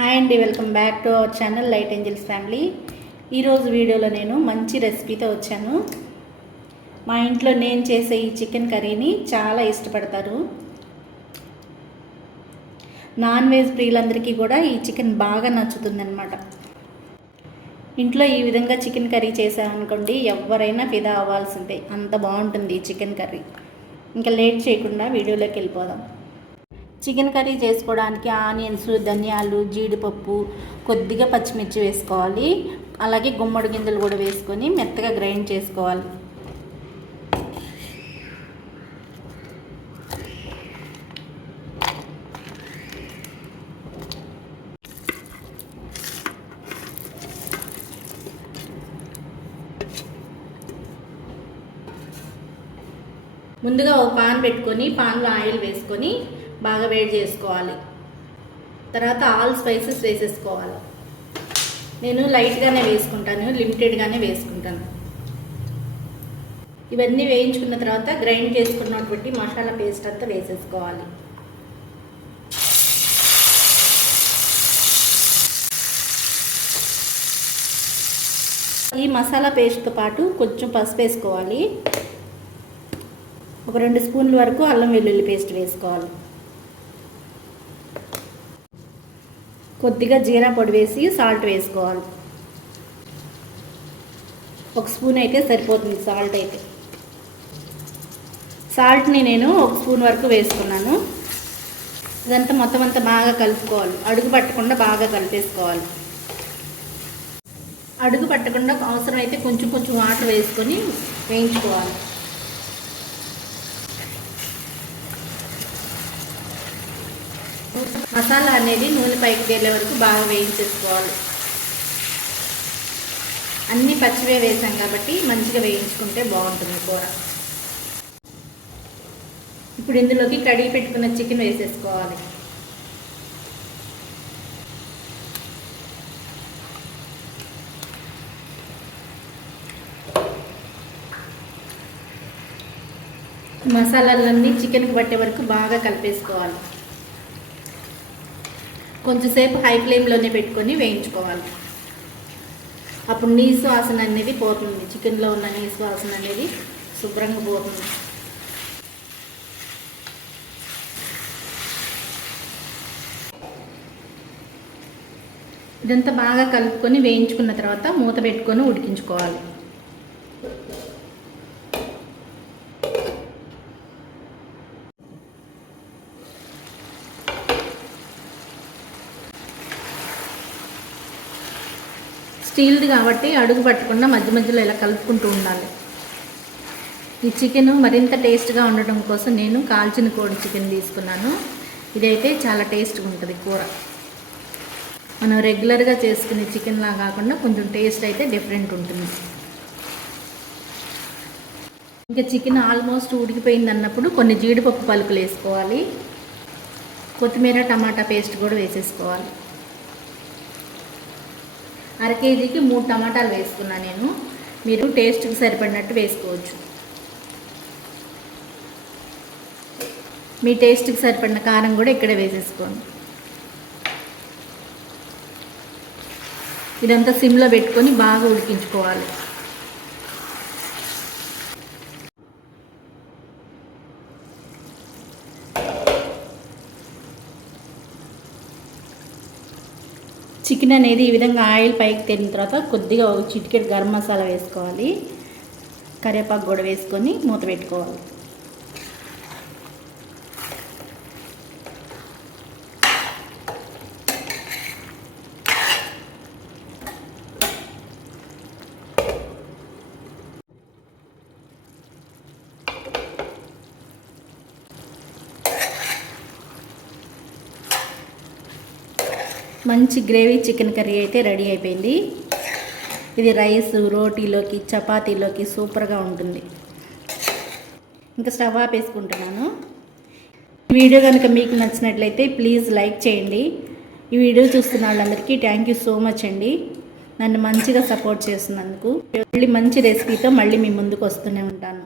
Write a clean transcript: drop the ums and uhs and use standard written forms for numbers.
Hi అండి, welcome back to our channel light angels family. ఈరోజు వీడియోలో నేను మంచి రెసిపీతో వచ్చాను. మా ఇంట్లో నేను చేసే ఈ చికెన్ కర్రీని చాలా ఇష్టపడతారు. నాన్ వెజ్ ప్రియులందరికీ కూడా ఈ చికెన్ బాగా నచ్చుతుందన్నమాట. ఇంట్లో ఈ విధంగా చికెన్ కర్రీ చేసామనుకోండి, ఎవరైనా ఫిదా అవ్వాల్సిందే, అంత బాగుంటుంది ఈ చికెన్ కర్రీ. ఇంకా లేట్ చేయకుండా వీడియోలోకి వెళ్ళిపోదాం. చికెన్ కర్రీ చేసుకోవడానికి ఆనియన్స్, ధనియాలు, జీడిపప్పు, కొద్దిగా పచ్చిమిర్చి వేసుకోవాలి. అలాగే గుమ్మడి గింజలు కూడా వేసుకొని మెత్తగా గ్రైండ్ చేసుకోవాలి. ముందుగా ఒక పాన్ పెట్టుకొని పాన్లో ఆయిల్ వేసుకొని బాగా వేడి చేసుకోవాలి. తర్వాత ఆల్ స్పైసెస్ వేసేసుకోవాలి. నేను లైట్గానే వేసుకుంటాను, లిమిటెడ్గానే వేసుకుంటాను. ఇవన్నీ వేయించుకున్న తర్వాత గ్రైండ్ చేసుకున్నటువంటి మసాలా పేస్ట్ అంతా వేసేసుకోవాలి. ఈ మసాలా పేస్ట్తో పాటు కొంచెం పసుపు వేసుకోవాలి. ఒక 2 స్పూన్ల వరకు అల్లం వెల్లుల్లి పేస్ట్ వేసుకోవాలి. కొద్దిగా జీరా పొడి వేసి సాల్ట్ వేసుకోవాలి. 1 స్పూన్ అయితే సరిపోతుంది సాల్ట్ అయితే. సాల్ట్ని నేను 1 స్పూన్ వరకు వేసుకున్నాను. ఇదంతా మొత్తం అంతా బాగా కలుపుకోవాలి. అడుగు పట్టకుండా బాగా కలిపేసుకోవాలి. అడుగు పట్టకుండా అవసరమైతే కొంచెం కొంచెం వాటర్ వేసుకొని వేయించుకోవాలి. మసాలా అనేది నూనె పైకి తేలే వరకు బాగా వేయించేసుకోవాలి. అన్నీ పచ్చివే వేసాం కాబట్టి మంచిగా వేయించుకుంటే బాగుంటుంది కూర. ఇప్పుడు ఇందులోకి కడిగి పెట్టుకున్న చికెన్ వేసేసుకోవాలి. మసాలాలన్నీ చికెన్కి పట్టే వరకు బాగా కలిపేసుకోవాలి. కొంచెంసేపు హై ఫ్లేమ్లోనే పెట్టుకొని వేయించుకోవాలి. అప్పుడు నీసు వాసన అనేది పోతుంది. చికెన్లో ఉన్న నీసు వాసన అనేది శుభ్రంగా పోతుంది. ఇదంతా బాగా కలుపుకొని వేయించుకున్న తర్వాత మూత పెట్టుకొని ఉడికించుకోవాలి. స్టీల్ది కాబట్టి అడుగు పట్టకుండా మధ్య మధ్యలో ఇలా కలుపుకుంటూ ఉండాలి. ఈ చికెన్ మరింత టేస్ట్గా ఉండటం కోసం నేను కాల్చిన కోడి చికెన్ తీసుకున్నాను. ఇదైతే చాలా టేస్ట్గా ఉంటుంది కూర. మనం రెగ్యులర్గా చేసుకునే చికెన్లా కాకుండా కొంచెం టేస్ట్ అయితే డిఫరెంట్ ఉంటుంది. ఇంకా చికెన్ ఆల్మోస్ట్ ఉడికిపోయింది అన్నప్పుడు కొన్ని జీడిపప్పు పలుకులు వేసుకోవాలి. కొత్తిమీర, టమాటా పేస్ట్ కూడా వేసేసుకోవాలి. 1/2 కేజీకి 3 టమాటాలు వేసుకున్నాను నేను. మీరు టేస్ట్కి సరిపడినట్టు వేసుకోవచ్చు. మీ టేస్ట్కి సరిపడిన కారం కూడా ఇక్కడే వేసేసుకోండి. ఇదంతా సిమ్లో పెట్టుకొని బాగా ఉడికించుకోవాలి. చికెన్ అనేది ఈ విధంగా ఆయిల్ పైకి తేలిన తర్వాత కొద్దిగా ఒక చిటికెడు గరం మసాలా వేసుకోవాలి. కరివేపాకు కూడా వేసుకొని మూత పెట్టుకోవాలి. మంచి గ్రేవీ చికెన్ కర్రీ అయితే రెడీ అయిపోయింది. ఇది రైస్, రోటీలోకి, చపాతీలోకి సూపర్గా ఉంటుంది. ఇంకా స్టవ్ ఆపేసుకుంటున్నాను. ఈ వీడియో కనుక మీకు నచ్చినట్లయితే ప్లీజ్ లైక్ చేయండి. ఈ వీడియో చూస్తున్న వాళ్ళందరికీ థ్యాంక్ యూ సో మచ్ అండి. నన్ను మంచిగా సపోర్ట్ చేస్తున్నందుకు. మళ్ళీ మంచి రెసిపీతో మళ్ళీ మీ ముందుకు వస్తూనే ఉంటాను.